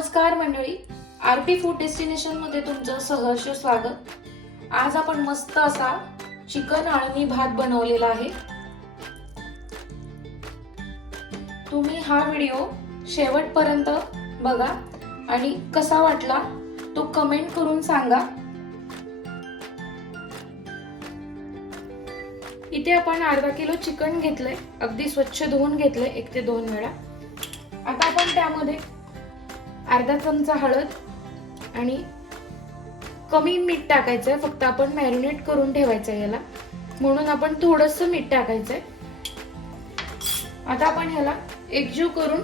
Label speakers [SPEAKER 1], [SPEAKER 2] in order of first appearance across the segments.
[SPEAKER 1] नमस्कार मंडळी. RP food डेस्टिनेशनमध्ये तुमचं सहर्ष स्वागत. आज आपण मस्त असा चिकन आळणी भात बनवलेला आहे. तुम्ही हा व्हिडिओ शेवटपर्यंत बघा आणि कसा वाटला तो कमेंट करून सांगा. इथे आपण अर्धा किलो चिकन घेतलंय. अगदी स्वच्छ धुवून घेतलंय एक ते दोन वेळा. आता आपण त्यामध्ये अर्धा चमचा हळद आणि कमी मीठ टाकायचंय. फक्त आपण मॅरिनेट करून ठेवायचंय याला. म्हणून आपण थोडस मीठ टाकायचंय. आता आपण ह्याला एकजीव करून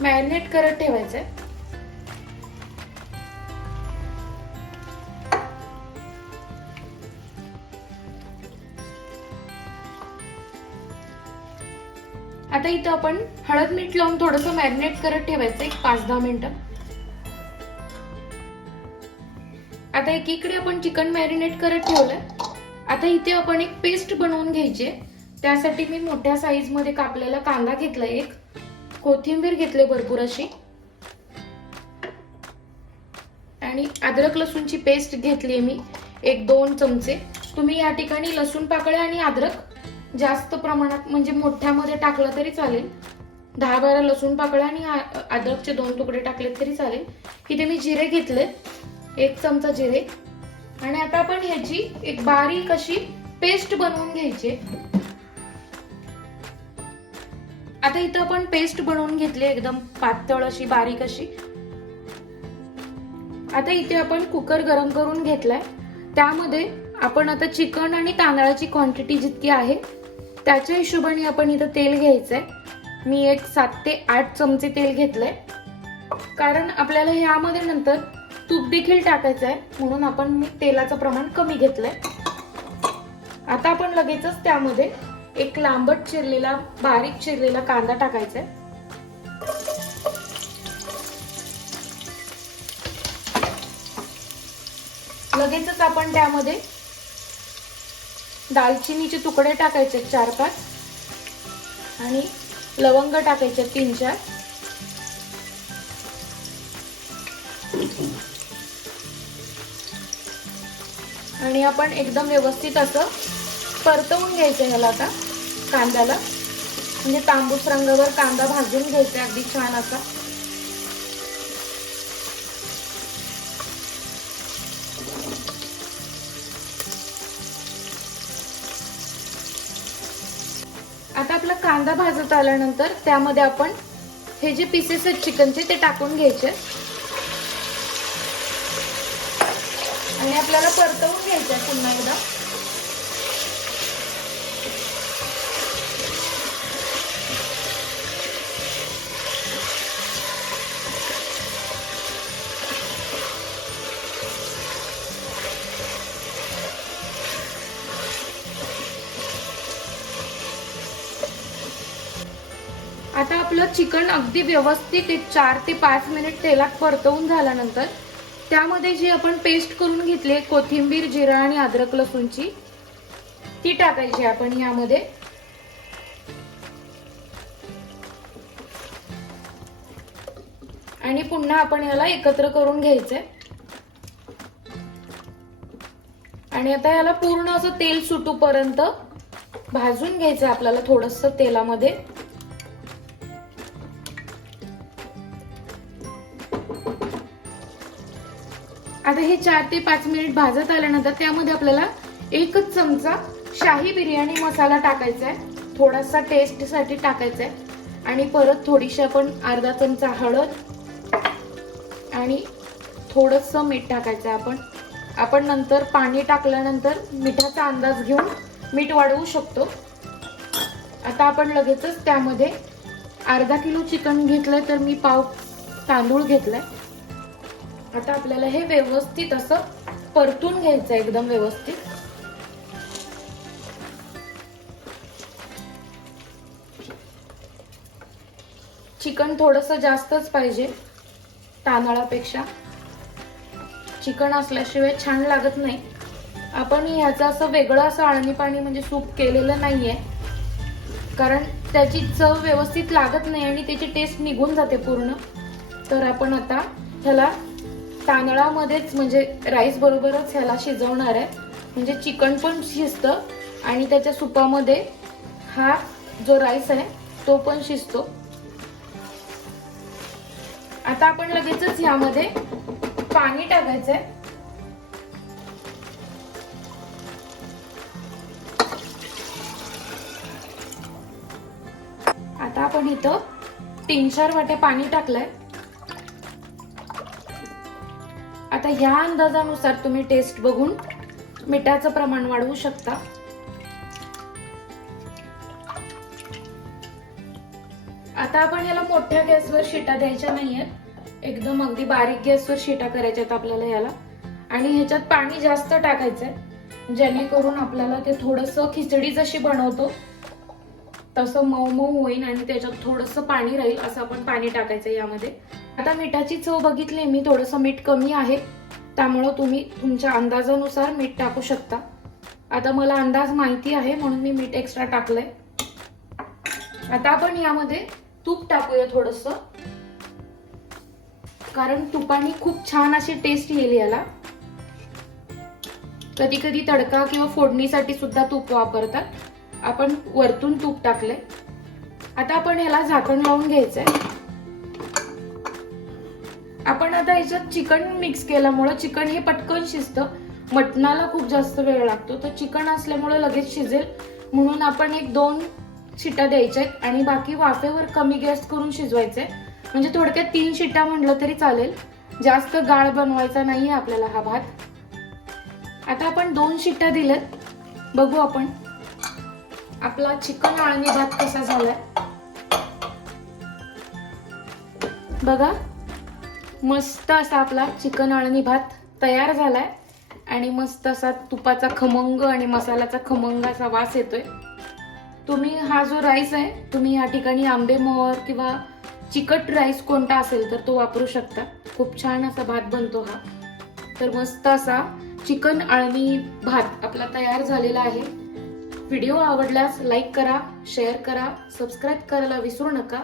[SPEAKER 1] मॅरिनेट करत ठेवायचंय. आता इथं आपण हळद मीठ लावून थोडस मॅरिनेट करत ठेवायचं एक पाच दहा मिनिटं. आता एकीकडे आपण चिकन मॅरिनेट करत ठेवलंय. आता इथे आपण एक पेस्ट बनवून घ्यायची. त्यासाठी मी मोठ्या साईजमध्ये कापलेला कांदा घेतलाय एक. कोथिंबीर घेतले भरपूर अशी. आणि अद्रक लसूणची पेस्ट घेतली मी एक दोन चमचे. तुम्ही या ठिकाणी लसूण पाकळ्या आणि अद्रक जास्त प्रमाणात म्हणजे मोठ्यामध्ये टाकलं तरी चालेल. दहा बारा लसूण पाकळ्या आणि अद्रकचे दोन तुकडे टाकले तरी चालेल. इथे मी जिरे घेतले एक चमचा जिरे. आणि आता आपण ह्याची एक बारीक अशी पेस्ट बनवून घ्यायची. आता इथं आपण पेस्ट बनवून घेतली एकदम पातळ अशी बारीक अशी. आता इथे आपण कुकर गरम करून घेतलाय. त्यामध्ये आपण आता चिकन आणि तांदळाची क्वांटिटी जितकी आहे त्याच्या हिशोबाने आपण इथं तेल घ्यायचंय. मी एक सात ते आठ चमचे तेल घेतलंय. कारण आपल्याला ह्यामध्ये नंतर तूप देखील टाकायचं आहे म्हणून आपण मी तेलाचं प्रमाण कमी घेतलंय. आता आपण लगेचच त्यामध्ये एक लांबट चिरलेला बारीक चिरलेला कांदा टाकायचा आहे लगेचच आपण त्यामध्ये दालचिनीचे तुकडे टाकायचे चार पाच आणि लवंग टाकायचे तीन चार. आणि आपण एकदम व्यवस्थित असं परतवून घ्यायचं ह्याला आता कांद्याला. म्हणजे तांबूस रंगावर कांदा भाजून घ्यायचा अगदी छान असा. आता आपला कांदा भाजत आल्यानंतर त्यामध्ये आपण हे जे पीसेस आहेत चिकनचे ते टाकून घ्यायचे. आणि आपल्याला परतवून घ्यायचं आहे पुन्हा एकदा. आता आपलं चिकन अगदी व्यवस्थित एक चार ते पाच मिनिट तेलात परतवून झाल्यानंतर त्यामध्ये जी आपण पेस्ट करून घेतली कोथिंबीर जिरा आणि अद्रक लसूणची ती टाकायची आपण यामध्ये. आणि पुन्हा आपण याला एकत्र करून घ्यायचंय. आणि आता याला पूर्ण असं तेल सुटूपर्यंत भाजून घ्यायचं आपल्याला थोडस तेलामध्ये. आता हे चार ते पाच मिनिट भाजत आल्यानंतर त्यामध्ये आपल्याला एकच चमचा शाही बिर्याणी मसाला टाकायचा आहे थोडासा टेस्टसाठी टाकायचा आहे आणि परत थोडीशी आपण अर्धा चमचा हळद आणि थोडंसं मीठ टाकायचं आहे आपण. आपण नंतर पाणी टाकल्यानंतर मिठाचा अंदाज घेऊन मीठ वाढवू शकतो. आता आपण लगेचच त्यामध्ये अर्धा किलो चिकन घेतलं तर मी पाव तांदूळ घेतलाय. आता आपल्याला हे व्यवस्थित असं परतून घ्यायचं आहे एकदम व्यवस्थित. चिकन थोडस जास्तच पाहिजे तांदळापेक्षा. चिकन असल्याशिवाय छान लागत नाही. आपण ह्याचं असं वेगळं असं आळणी पाणी म्हणजे सूप केलेलं नाहीये. कारण त्याची चव व्यवस्थित लागत नाही आणि त्याची टेस्ट निघून जाते पूर्ण. तर आपण आता ह्याला तांदळामध्येच म्हणजे राईस बरोबरच ह्याला शिजवणार आहे. म्हणजे चिकन पण शिजतं आणि त्याच्या सुपामध्ये हा जो राईस आहे तो पण शिजतो. आता आपण लगेचच ह्यामध्ये पाणी टाकायचंय. आता आपण इथं तीन चार वाटे पाणी टाकलंय. आता ह्या अंदाजानुसार तुम्ही टेस्ट बघून मिठाचं प्रमाण वाढवू शकता. आता आपण याला मोठ्या गॅसवर शिटा द्यायच्या नाहीयेत एकदम अगदी बारीक गॅसवर शिटा करायच्यात आपल्याला याला. आणि ह्याच्यात पाणी जास्त टाकायचंय. जेणेकरून आपल्याला ते थोडस खिचडी जशी बनवतो तसं मऊ मऊ होईल आणि त्याच्यात थोडंसं पाणी राहील असं आपण पाणी टाकायचं यामध्ये. आता मिठाची चव बघितली मी थोडंसं मीठ कमी आहे. त्यामुळं तुम्ही तुमच्या अंदाजानुसार मीठ टाकू शकता. आता मला अंदाज माहिती आहे म्हणून मी मीठ एक्स्ट्रा टाकलंय. आता आपण यामध्ये तूप टाकूया थोडस. कारण तुपाने खूप छान अशी टेस्ट येईल याला. कधी कधी तडका किंवा फोडणीसाठी सुद्धा तूप वापरतात. आपण वरतून तूप टाकलंय. आता आपण ह्याला झाकण लावून घ्यायचंय. आपण आता ह्याच्यात चिकन मिक्स केल्यामुळं चिकन हे पटकन शिजतं. मटणाला खूप जास्त वेळ लागतो. तर चिकन असल्यामुळं लगेच शिजेल. म्हणून आपण एक दोन शिटा द्यायच्या आहेत आणि बाकी वाफेवर कमी गॅस करून शिजवायचे. म्हणजे थोडक्यात तीन शिटा म्हटलं तरी चालेल. जास्त गाळ बनवायचा नाही आहे आपल्याला हा भात. आता आपण दोन शिट्ट्या दिल्यात. बघू आपण. आपला चिकन आळणी भात कसा झालाय. बघा. मस्त असा आपला चिकन आळणी भात तयार झालाय. आणि मस्त असा तुपाचा खमंग आणि मसाल्याचा खमंग असा वास येतोय. तुम्ही हा जो राईस आहे तुम्ही या ठिकाणी आंबे मोहर किंवा चिकट राईस कोणता असेल तर तो वापरू शकता. खूप छान असा भात बनतो हा. तर मस्त असा चिकन आळणी भात आपला तयार झालेला आहे. व्हिडिओ आवडल्यास लाईक करा शेअर करा सबस्क्राईब करायला विसरू नका.